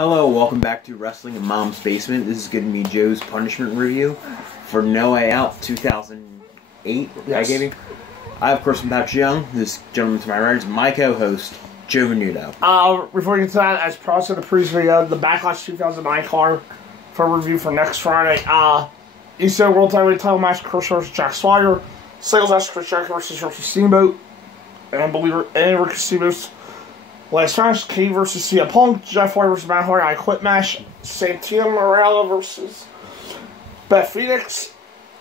Hello, welcome back to Wrestling in Mom's Basement. This is going to be Joe's punishment review for No Way Out 2008. Yes. I, of course, am Patrick Young. This gentleman to my right is my co-host, Joe Venuto. Before we get to that, as promised in the previous video, the Backlash 2009 card for review for next Friday. ECW World Heavyweight Title match, Chris versus Jack Swagger. Singles match, Chris Jericho versus Ricky Steamboat. And Ricky Steamboat's last match, Kane versus CM Punk, Jeff Hardy versus Matt Hardy, I Quit match, Santino Marella versus Beth Phoenix,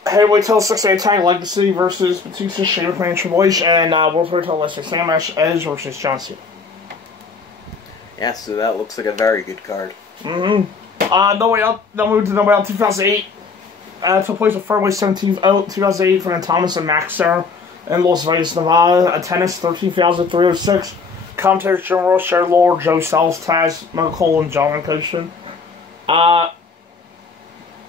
Heavyweight Title 6-8 Tag Legacy versus Batista, Shane McMahon, Triple H, and World Heavyweight Title Last Stand match, Edge versus John Cena. Yeah, so that looks like a very good card. No Way Out, then moved to No Way Out 2008. Took place on February 17th, 2008 from the Thomas and Max Center in Las Vegas, Nevada. Attendance 13,306. Commentators General, Sherry Lawler, Joe Styles, Taz, Michael Cole, and John Coachman.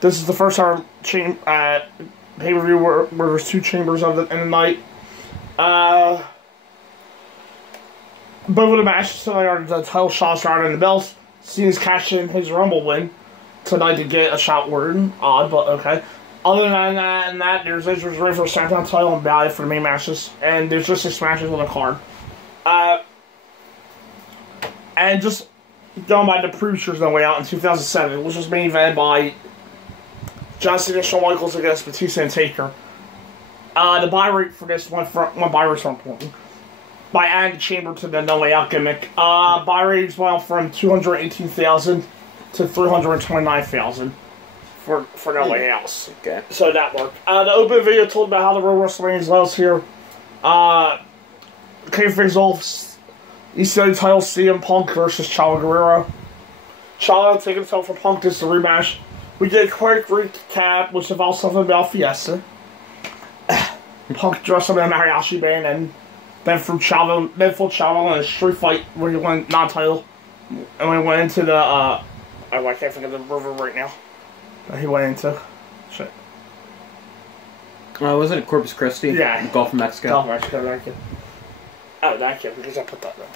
This is the first ever pay-per-view where there's two chambers of it in the night. Both of the matches tonight are the title shots rather than the belts. Cena's cashing his Rumble win tonight to get a shot word. Odd, but okay. Other than that, there's Edge's ready for a SmackDown title and Ballet for the main matches. And there's just 6 matches on the card. And just going by the producers No Way Out in 2007, which was main evented by John Cena and Shawn Michaels against Batista and Taker. The buy rate for this one buy rate's so important. By adding the chamber to the No Way Out gimmick, buy rates went from 218,000 to 329,000 for No Way Out. Okay. So that worked. The open video told about how the Royal WrestleMania's levels here. Came things off. ECW title CM Punk versus Chavo Guerrero. Chavo taking the title from Punk. This is a rematch. We did a quick recap, which involves something about Fiesta. Punk dressed up in a mariachi band, and then fought Chavo in a street fight where he won non-title. And we went into the, I can't think of the river right now that he went into. Shit. Was it Corpus Christi? Yeah. Gulf of Mexico. Gulf of Mexico, thank you. Oh, thank you, because I put that there.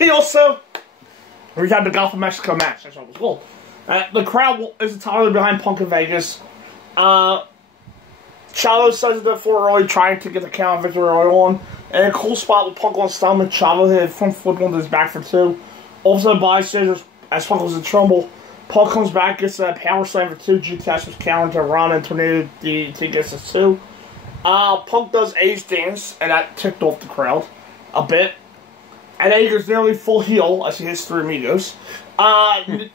We also had the Gulf of Mexico match. That's what it was cool. The crowd is entirely behind Punk in Vegas. Chavo says it before early, trying to get the count victory early on. And a cool spot with Punk on his stomach. Chavo hit a front flip onto his back for 2. Also, bystanders, as Punk was in trouble, Punk comes back, gets a power slam for 2. GTS was countered to Ron and Tornado DDT gets us 2. Punk does A's dance, and that ticked off the crowd a bit. And then he goes nearly full heel as he hits 3 amigos.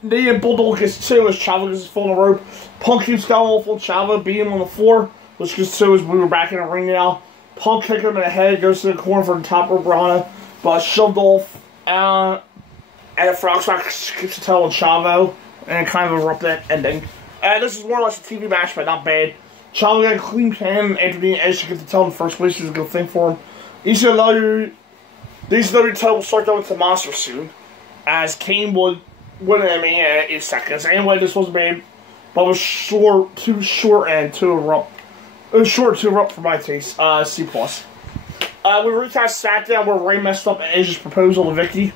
Knee and Bulldog gets 2 as Chavo gets full in the rope. Punk keeps going off on Chavo, beating him on the floor, which gets 2 as we were back in the ring now. Punk kicked him in the head, goes to the corner for the top rope Rana, but shoved off. And a frog smash kicks the tail on Chavo, and kind of a rough ending. This is more or less a TV match, but not bad. Chavo got a clean pin after being Edge to get the title in the first place, which is a good thing for him. These WWE title will start going to Monster soon, as Kane would win it in 8 seconds. Anyway, this was bad, but was too short and too abrupt. It was short, too abrupt for my taste. C+. We recast SmackDown where Ray messed up Edge's proposal to Vicky.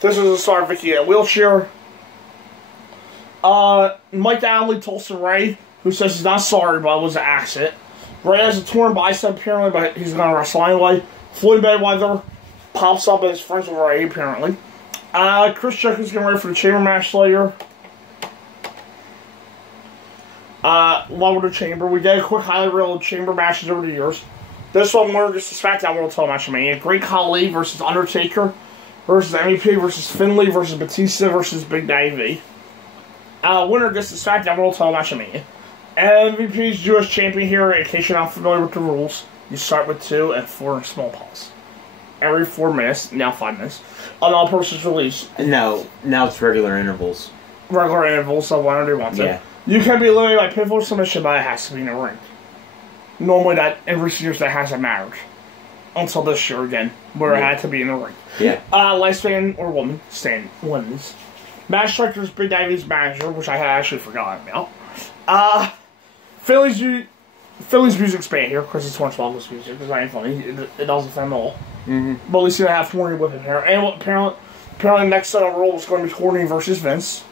This was the start of Vicky in a wheelchair. Mike Donnelly told Ray, who says he's not sorry, but it was an accident. Ray has a torn bicep, apparently, but he's going to wrestle anyway. Floyd Mayweather pops up as friends with Ray, apparently. Chris Jericho's getting ready for the chamber match later. Love the chamber. We get a quick highlight reel of chamber matches over the years. This one, we're just a SmackDown World Title match. Great Khali versus Undertaker versus MVP versus Finlay versus Batista versus Big Daddy V. Winner gets the SmackDown World Title match. MVP's Jewish champion here. In case you're not familiar with the rules, you start with 2 and 4 in small pause. Every 4 minutes, now 5 minutes, on all person's release. No, now it's regular intervals. Regular intervals, so whenever you want to. Yeah. You can be eliminated by pinfall submission, but it has to be in a ring. Normally, in recent years, that hasn't mattered. Until this year again, where it had to be in the ring. Yeah. Last man or woman, wins. Match director's Big Daddy's manager, which I had actually forgotten about. Philly's music's bad here, because it's one Longest music, because I ain't funny. It doesn't fit at all. But at least you have 20 with him here. And apparently, Apparently, next on the roll was going to be Courtney versus Vince.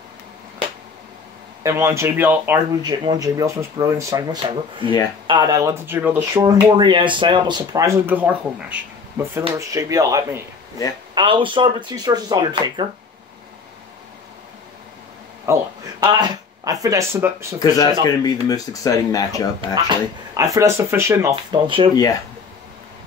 And one arguably one of JBL's most brilliant segments ever. Yeah. And I led the JBL to short Courtney and set up a surprisingly good hardcore match with Finley versus JBL at Mania. Yeah. We started with Batista versus Undertaker. Hold on. I think that's sufficient. Because that's going to be the most exciting matchup, actually. I think that's sufficient enough, don't you? Yeah.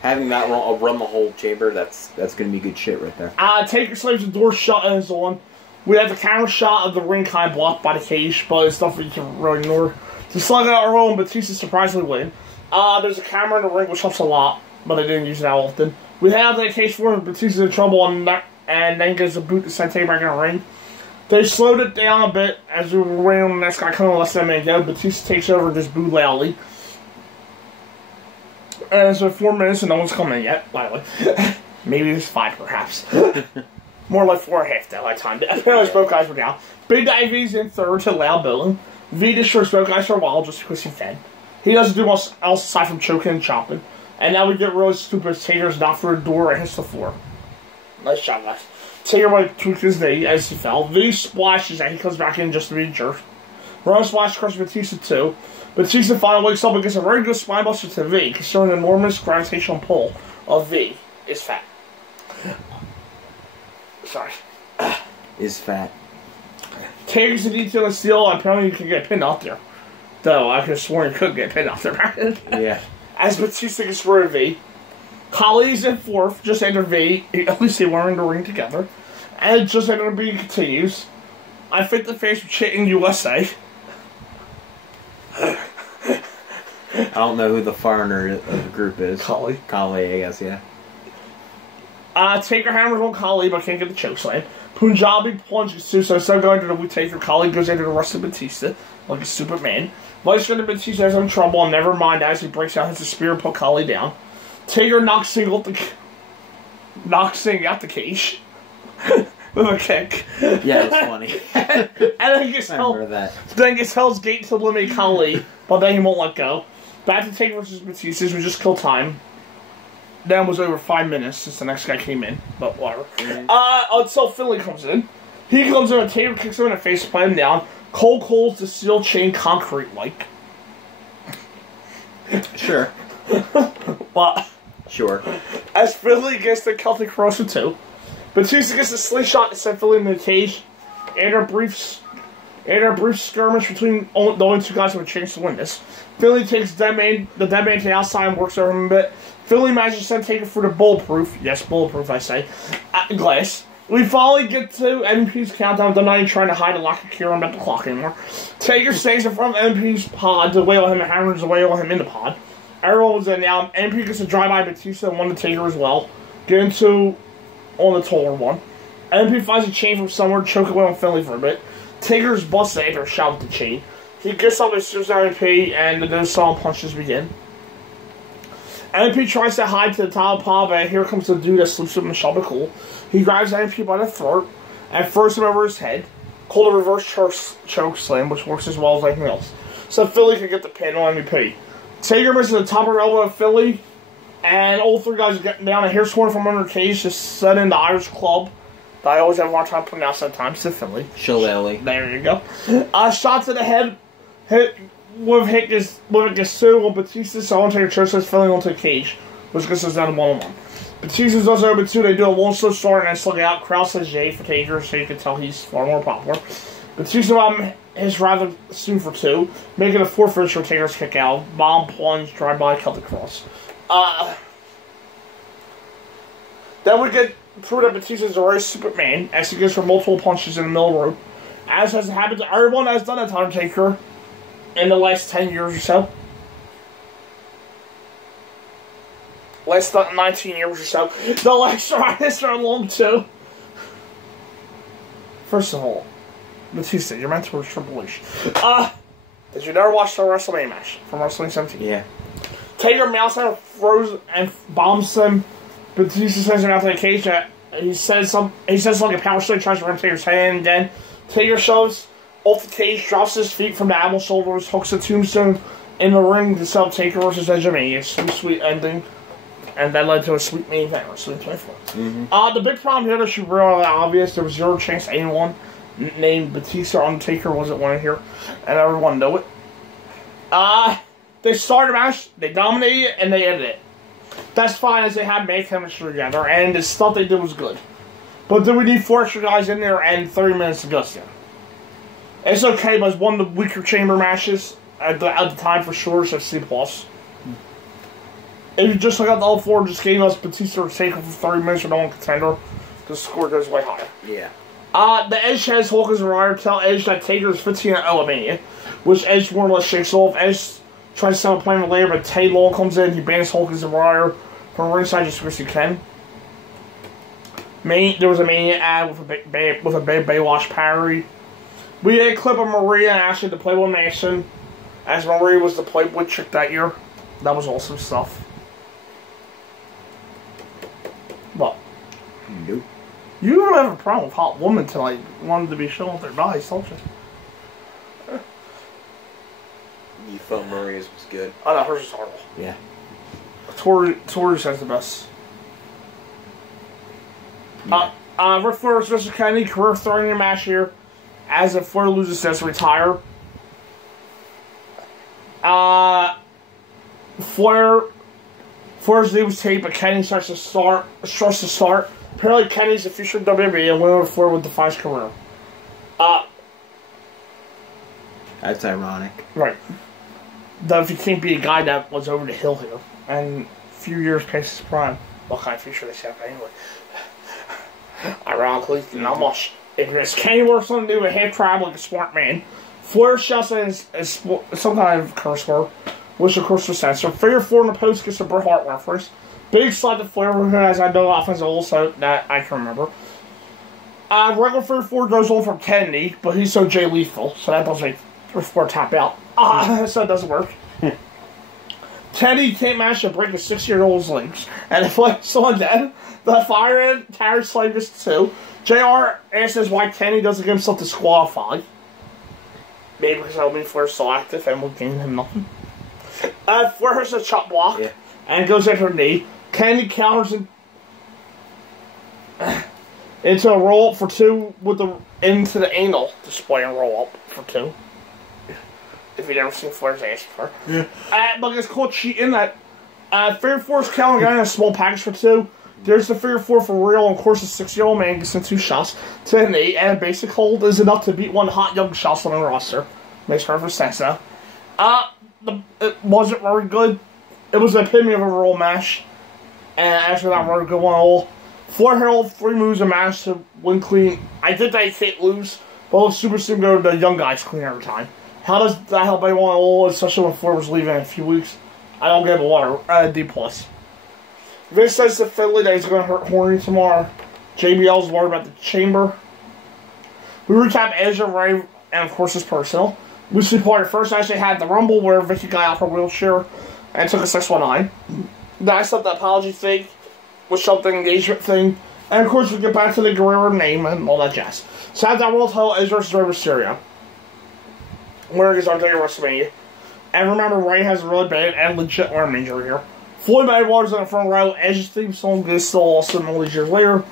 Having that run the whole chamber, that's going to be good shit right there. Taker slams the door shut and so on. We have the camera shot of the ring kind of blocked by the cage, but it's stuff you can really ignore. To slug it out our own, Batista surprisingly win. There's a camera in the ring, which helps a lot, but I didn't use it that often. We have the cage for him, Batista's in trouble, and then gets a boot to send Taker back in the ring. They slowed it down a bit as we were waiting on the next guy coming less than a minute ago. Batista takes over and just boo loudly. And it's been 4 minutes and no one's coming in yet, by the way. Maybe it's 5 perhaps. More like 4.5 that like time. Apparently both guys were down. Big Ivy's in third to loud booing. V destroys both guys for a while just because he's dead. He doesn't do much else aside from choking and chopping. And now we get really stupid. Taker's knocked through the door and hits the floor. Nice job, guys. Taker might tweak his knee as he fell. V splashes and he comes back in just to be a jerk. Ron splash crushes Batista too. Batista finally wakes up and gets a very good spine buster to V, considering the enormous gravitational pull of V is fat. Sorry. Is fat. Taker's a detail and steel, and apparently you can get pinned out there. Though I could have sworn you couldn't get pinned out there back then. Yeah. As Batista gets rid of V. Khali's in fourth, just under V. At least they were in the ring together. And just under V continues. I think the face of Chitin USA. I don't know who the foreigner of the group is. Khali, I guess, yeah. Taker hammers on Khali, but can't get the chokeslam. Punjabi plunges too, so instead of going to the Taker, Khali goes into the rest of Batista, like a stupid man. Vice Grinder Batista has some trouble, and never mind as he breaks out his spear and put Khali down. Taker knocks Singh out the cage. With a kick. Yeah, it's funny. and then gets Hell's Gate to eliminate Khali, but then he won't let go. Back to Taker versus Batista, we just kill time. Then was over 5 minutes since the next guy came in, but whatever. Until Finley comes in. He comes in and Taker kicks him in the face, put him down. Cole Cole's the steel chain concrete like. Sure. But sure. As Finley gets the Celtic Crusher too. Batista gets a slingshot to send Philly in the cage. And a brief skirmish between the only 2 guys who have a chance to win this. Philly takes the dead man to the outside and works over him a bit. Philly manages to send Taker for the bulletproof, yes, bulletproof I say, glass. We finally get to MVP's countdown. They're not even trying to hide a lock of Kieran about the clock anymore. Taker stays in front of MVP's pod to wail him and hammers away on him in the pod. Everyone was in now. MP gets a drive-by Batista and one to Taker as well. Get into on the taller one. MP finds a chain from somewhere, choke away on Finley for a bit. Taker's busted after a shot with the chain. He gets up and shoots MP, and the solid punches begin. MP tries to hide to the top of the pod, but here comes the dude that sleeps with Michelle McCool. He grabs MP by the throat and throws him over his head. Called a reverse choke slam, which works as well as anything else. So Philly can get the pin on MVP. Taker misses the top of the elbow of Philly, and all 3 guys are getting down. And here's one from under the cage to set in the Irish club that I always have a hard time pronouncing sometimes to Philly. Shillelagh. There you go. Shot to the head. Hit gets 2 on Batista, so Undertaker chooses Philly onto the cage, which gets us down to 1-on-1. Batista's also over 2. They do a long slow start and then slug it out. Crowd says Jay for Taker, so you can tell he's far more popular. Batista bomb is rather soon for 2, making a 4 finish for Taker's kick out. Bomb plunge, drive by, cut the cross. Then we get through that Batista's a very stupid man as he gets for multiple punches in the middle of the road. As has happened to everyone that has done that to Undertaker in the last 10 years or so. Last 19 years or so. The last riders are long too. First of all, Batista, your mentor was Triple H. Did you never watch the WrestleMania match from WrestleMania 17? Yeah. Taker mounts out, throws and bombs him. Batista sends him out to the cage. He says like a power slam, tries to ram Taker's hand, and then Taker shoves off the cage, drops his feet from the animal shoulders, hooks a tombstone in the ring to sell Taker versus Edge of Mania. Sweet ending. And that led to a sweet main event, WrestleMania 24. The big problem here that should be really obvious, there was zero chance anyone named Batista or Undertaker wasn't winning here. And everyone knew it. They started a match, they dominated it, and they ended it. That's fine as they had made chemistry together, and the stuff they did was good. But do we need 4 extra guys in there and 30 minutes to go there? It's okay, but it's one of the weaker chamber matches at the time for sure, so C+. If you just look at the all 4, just gave us Batista or Taker for 30 minutes with no one contender, the score goes way higher. Yeah. The Edge has Hulk as a rider, tell Edge that Taker is 15 at Mania, which Edge more or less shakes off. Edge tries to set a plan later, but Tay Long comes in, he bans Hulk as a rider from ringside just because he can. There was a Mania ad with a Baywatch parody. We had a clip of Maria and Ashley to Playboy Mansion, as Maria was the Playboy chick that year. That was awesome stuff. What? Nope. You don't have a problem with hot women till I wanted to be showing their bodies, don't you? You thought Maria's was good. Oh no, hers is horrible. Yeah. Tori says the best. Yeah. Ric Flair versus Kennedy, career threatening match here. As if Flair loses, says to retire. Flair's name was taped, but Kennedy starts to start. Apparently, Kennedy's the future of WWE, and winner Flair would define his career. That's ironic. Right. Though if you can't be a guy that was over the hill here, and a few years past his prime, what kind of future they have anyway? Ironically, not much. If Kenny works on to do a half tribe like a smart man, Flair shouts at some kind of curse word, which of course was censored. Figure 4 in the post gets a Bret Hart reference. Big slide to Flair, who has no offensive also that I can remember. Regular Figure 4 goes on from Kennedy, but he's so Jay Lethal, so that doesn't make Figure 4 tap out. So it doesn't work. Teddy can't manage to break a 6-year-old's legs, and if Flair saw that, the fireman carries Slavers too. JR asks why Kenny doesn't get himself disqualified. Maybe because that'll mean Flair's still active and will gain him nothing. Flair has a chop block and goes into her knee. Kenny counters into a roll up for 2 with the into the anal display and roll up for 2. If you've never seen Flair's ass before. Yeah. But it's called cheating that Figure 4's counting in a small package for 2. There's the Figure 4 for real, and of course the 6-year-old man gets in 2 shots to an 8, and a basic hold is enough to beat one hot young shots on the roster. Makes perfect sense now. It wasn't very good. It was the epitome of a roll match, and after that very good one all. Flair held 3 moves a match to win clean. I think they can't lose, but let's super soon go to the young guys clean every time. How does that help anyone at all, especially when Flair was leaving in a few weeks? I don't get a D+. Vince says to Finley that he's going to hurt Horny tomorrow. JBL's worried about the chamber. We recap Edge and Ray, and of course his personal. We see part of the first match they had the Rumble where Vicky got out her wheelchair and took a 619. Then I set the apology thing with something engagement thing. And of course we get back to the Guerrero name and all that jazz. So at that World title, Edge versus Rey Mysterio. Winner is on to WrestleMania. And remember, Ray has a really bad and legit arm injury here. Floyd Mayweather's in the front row. Edge's theme song is still awesome all these years later.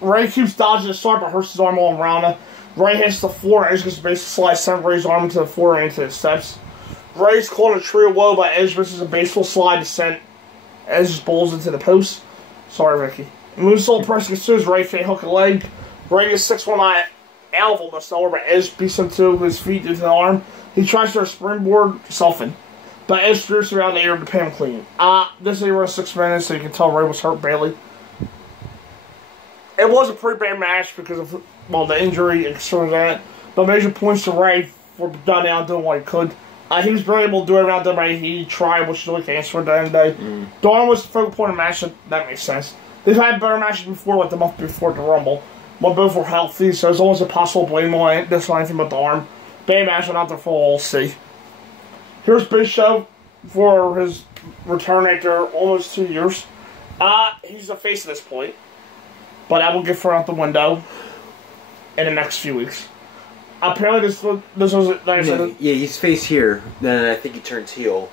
Ray keeps dodging the start, but hurts his arm all around him. Ray hits the floor. Edge gets basically slides, sends Ray's arm into the floor and into the steps. Ray's caught a tree of woe, but Edge misses a baseball slide to send Edge's balls into the post. Sorry, Ricky. Moonsault press gets to his right feet, hook a leg. Ray gets 619 out of almost nowhere, but Edge beats him to his feet into the arm. He tries to springboard soften, but Edge steers around the air to pin him clean. This is around 6 minutes, so you can tell Ray was hurt badly. It was a pretty bad match because of, well, the injury and concerns that, but major points to Ray for done out doing what he could. He was barely able to do it around there, but he tried, which really can't answer at the end of the day. Dawn was the focal point of the match, that makes sense. They've had better matches before, like the month before the Rumble, but both were healthy, so it's almost impossible to blame on this or anything but the arm. Bad match went out there for all to see. Here's Big Show for his return after almost 2 years. He's the face at this point, but I will get thrown out the window in the next few weeks. Apparently, this was like I said. Yeah, he's face here. Then I think he turns heel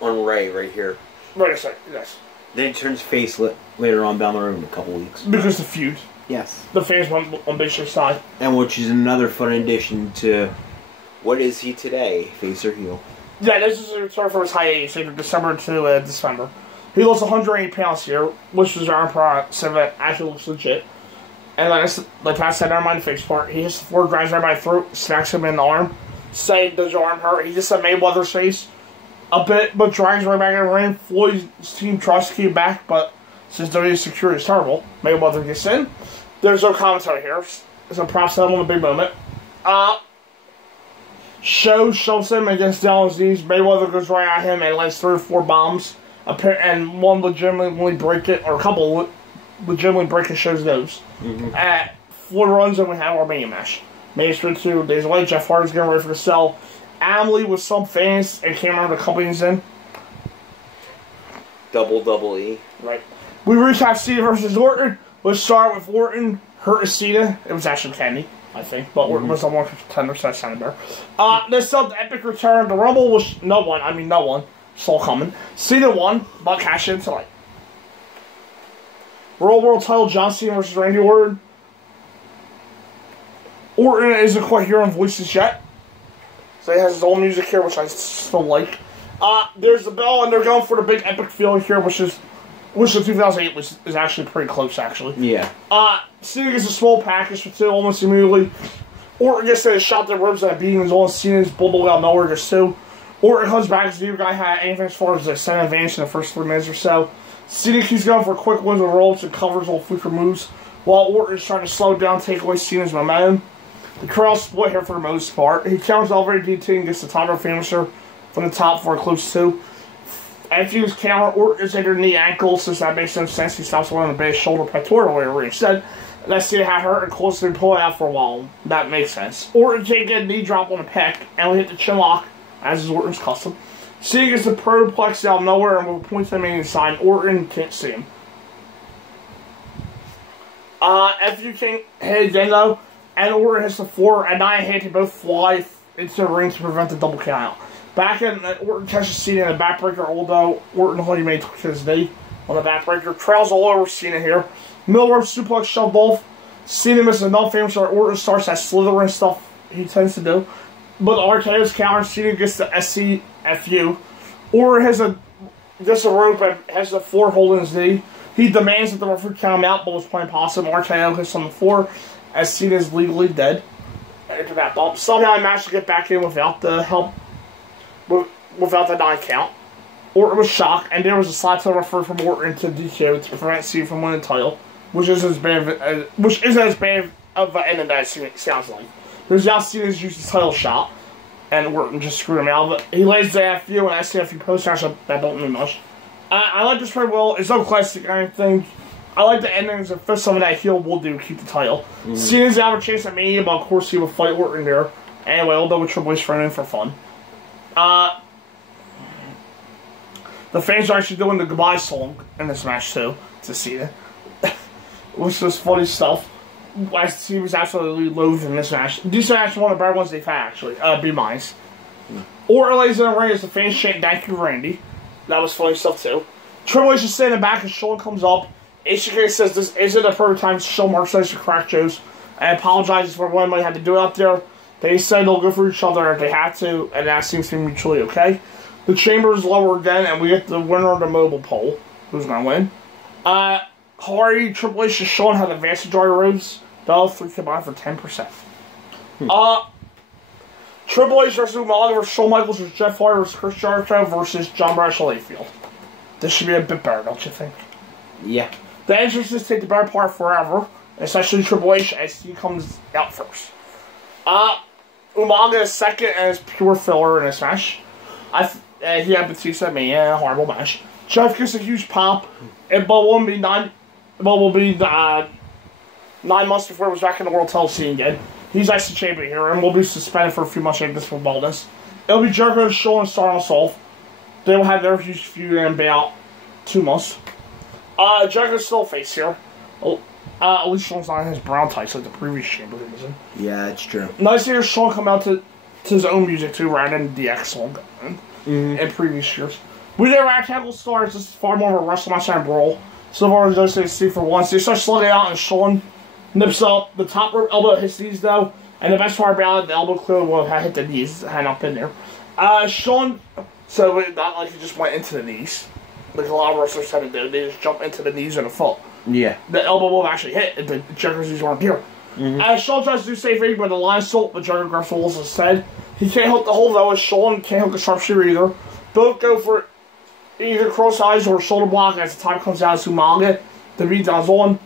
on Ray right here. Right, sorry, yes. Then he turns face later on down the road in a couple weeks. Because the feud. Yes. The fans went on Big Show's side. And which is another fun addition to what is he today, face or heel? Yeah, this is a return for his hiatus, from December to December. He lost 180 pounds here, which was our product, so that actually looks legit. And like Pat said, never mind the face part. He hits the floor, grabs right by the throat, smacks him in the arm. Say, does your arm hurt? He just said Mayweather's face a bit, but drags right back in the ring. Floyd's team tries to keep him back, but since WWE's security is terrible, Mayweather gets in. There's no commentary here. Some props to him on a big moment. Shoves him against Dallas knees. Mayweather goes right at him and lands 3 or 4 bombs. And one legitimately break it, or a couple legitimately break his show's nose. Floyd runs and we have our Mania match. Mania Street 2 days away. Jeff Hardy's getting ready for the cell. Adam Lee with some fans and came around the company's in. Double E. Right. We recap Cena versus Orton. Let's start with Orton hurt Cena. It was actually Kenny, I think, but Orton was the one contender, so that sounded better. This sub epic return. The Rumble was no one saw coming. Cena won, but cash in tonight. World title John Cena versus Randy Orton. Orton isn't quite hearing voices yet, so he has his own music here, which I still like. There's the bell, and they're going for the big epic feeling here, which in 2008 is actually pretty close, actually. Yeah. Cena gets a small package for 2 almost immediately. Orton gets a shot to the ribs and beating his own. Cena's bulldog out of nowhere gets 2. Orton comes back as the new guy had anything as far as the center advantage in the first 3 minutes or so. Cena keeps going for quick wins with ropes and covers all flicker moves, while Orton's trying to slow down, take away Cena's momentum. The crowd split here for the most part. He counters Elevator DT and gets the title finisher from the top for a close 2. After his counter, Orton is under knee ankle, since that makes no sense. He stops one on the base shoulder pectoral area. Instead, let's see how hurt and closely pull it out for a while. That makes sense. Orton can't get a knee drop on the pec, and we hit the chin lock, as is Orton's custom. Cena gets the protoplex out of nowhere, and with a point to the main sign, Orton can't see him. If you can't hit again though, and Orton hits the floor, and Nia and Hanty both fly into the ring to prevent the double count out. Back in, Orton catches Cena in the backbreaker, although Orton only made his knee on the backbreaker. Trails all over Cena here. Middle rope suplex shoved off. Cena misses enough famous so Orton starts that slithering stuff he tends to do. But RKO's counter, Cena gets the SCFU. Orton has a rope and has the floor holding his knee. He demands that the referee count him out, but was playing possum. RKO hits on the floor as Cena is legally dead. Into that bump. Somehow he managed to get back in without the help. Without the 9 count. Orton was shocked, and there was a slide to the referee from Orton to DQ to prevent Cena from winning the title, which isn't as bad of an ending that it sounds like. There's now Cena's used his title shot, and Orton just screwed him out. But he lays the FU and SCFU post match that don't mean much. I like this pretty well. It's no classic or anything. I like the endings. If there's something that heel will do, keep the title. Cena's out of a chance at Mania, but of course he will fight Orton there. Anyway, although with Triple H thrown in for fun. The fans are actually doing the goodbye song in this match too, to Cena. Which was funny stuff. He was absolutely loathed in this match. This match is one of the better ones they've had, actually. B-. Orton lays in the ring as the fans chant, "Thank you, Randy." That was funny stuff too. Triple H is standing back and Sean comes up. HBK says this isn't a perfect time to show merchandise to crack jokes and apologizes for when they had to do it out there. They said they'll go for each other if they have to, and that seems to be mutually okay. The chamber is lower again, and we get the winner of the mobile poll. Who's going to win? Hardy, Triple H, is showing how the vast majority rose. The other 3 combined for 10%. Triple H versus Umaga versus Shawn Michaels versus Jeff Hardy versus Chris Jericho versus John Bradshaw Layfield. This should be a bit better, don't you think? Yeah. The entrances take the better part forever, especially Triple H as he comes out first. Umaga is second and is pure filler in this match. He had Batista at me, a horrible match. Jeff gets a huge pop, but will be 9 months before he was back in the world title scene again. He's actually champion here and will be suspended for a few months after this for baldness. It'll be Jericho and Shawn starting us off. They will have their huge feud in about 2 months. Jericho's still face here. At least Shawn's not in his brown tights like the previous chamber he was in. Yeah, that's true. Nice to hear Shawn come out to his own music too, rather than the DX song in previous years. We did Rag Tackle Stars. This is far more of a wrestling match than a brawl. So far as those things see for once. They start slugging out and Sean nips up. The top rope elbow hits these though. And the best part about it, the elbow clearly would have hit the knees had not been there. Sean, so it not like he just went into the knees. Like a lot of wrestlers tend to do. They just jump into the knees and the foot. Yeah. The elbow will actually hit if the Jericho's weren't here. Sean tries to do safe ring, but the line salt, but Jericho grabs the walls instead. He can't hook the hold though, as Sean can't hook the sharpshooter either. Both go for either cross eyes or shoulder block as the time comes down to Umaga. The beatdown's on.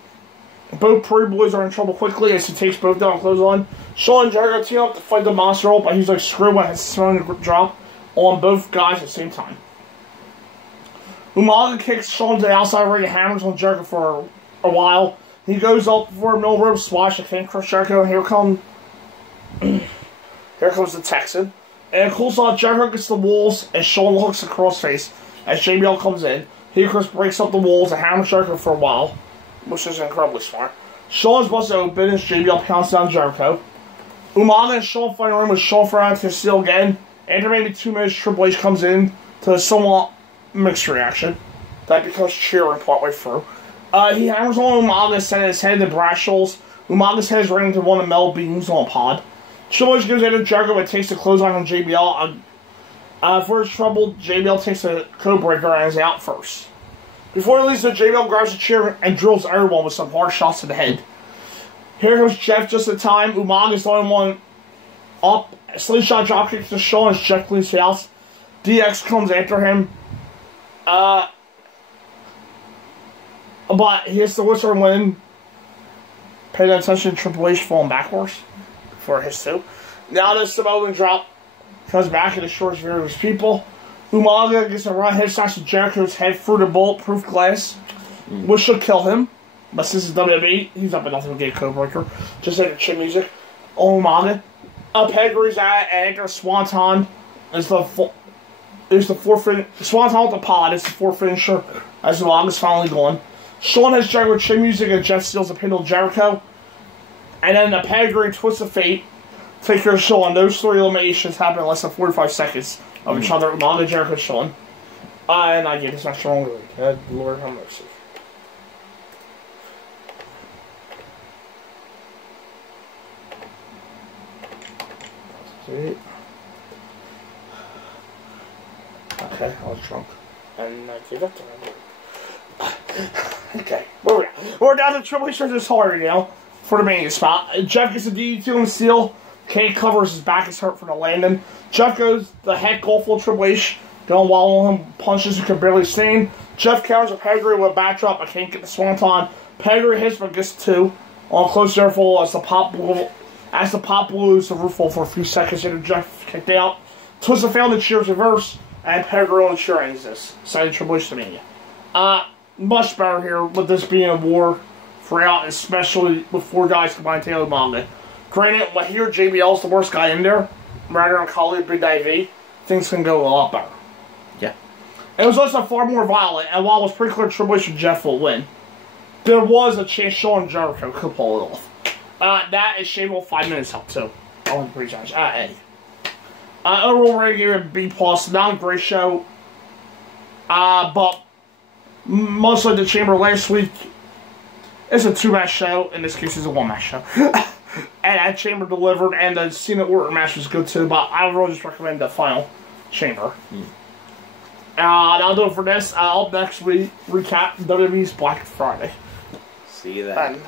Both Prairie Boys are in trouble quickly as he takes both down and close on. Sean and Jericho team up to fight the monster rope, but he's like screwed when he's throwing a drop on both guys at the same time. Umaga kicks Sean to the outside ring and hammers on Jericho for a while. He goes up for a middle rope splash. I can't crush Jericho, and here comes the Texan. And cools off, Jericho gets the walls, and Sean hooks the crossface as JBL comes in. He, of course, breaks up the walls and hammers Jericho for a while, which is incredibly smart. Sean's busted open as JBL pounds down Jericho. Umaga and Sean fight around with Sean Ferrand to steal again. After maybe 2 minutes, Triple H comes in to a somewhat mixed reaction. That becomes cheering partway through. He hammers on Umaga, sending his head into Brashall's. Umaga's head is running into one of Mel Beam's on a pod. Triple H goes into Jericho but takes the clothesline on JBL. For his trouble, JBL takes a code breaker and is out first. Before he leaves, JBL grabs a chair and drills everyone with some hard shots to the head. Here comes Jeff just in time. Umaga's the only one up. Slingshot dropkick to Shawn as Jeff leaves the house. DX comes after him. But he has to whistle and win. Paying attention to Triple H falling backwards for his two. Now the Samoan drop comes back and destroys various people. Umaga gets a run head slash to Jericho's head through the bulletproof glass, which should kill him. But since it's WWE, he's up enough to get a code breaker. Just like the chin music. Umaga. Pedigree at and after Swanton is the fourth Swanton with the pod. It's the fourth finisher as Umaga's finally gone. Sean has Jericho chin music and Jeff steals a pin to Jericho. And then the pedigree and twist of fate take care of Sean. Those 3 eliminations happen in less than 45 seconds of each other. Umaga, Jericho, Sean. And I give this match strong lead. Good Lord have mercy. Okay, I was drunk. And I gave up to him. Okay, we're down to Triple H versus Hardy now for the Mania spot. Jeff gets a DDT on the steel. Kane covers, his back is hurt from the landing. Jeff goes the head goal full Triple H. Don't wallow him, punches who can barely stand. Jeff counters a pedigree with a backdrop. I can't get the swanton. Pedigree hits but gets 2 on close air full as the pop blues the roof full for a few seconds. And Jeff kicked out. Twist found the cheers reverse. And Pedigree on the chair ends this. Cited Triple H to Mania. Much better here with this being a war throughout, especially with 4 guys combined to Umaga. Granted, when here JBL's the worst guy in there, rather than Kali Big IV, things can go a lot better. Yeah. It was also far more violent, and while it was pretty clear Triple H and Jeff will win, there was a chance Shawn and Jericho could pull it off. That is shameful 5 minutes up too. I want to pre-judge. A. Overall rating here at B+. Not a great show. But much like the Chamber last week, it's a 2-match show. In this case, it's a 1-match show. And that Chamber delivered, and the Cena Orton match was good too, but I would really just recommend the final Chamber. That'll do it for this. Up next, we recap WWE's Black Friday. See you then.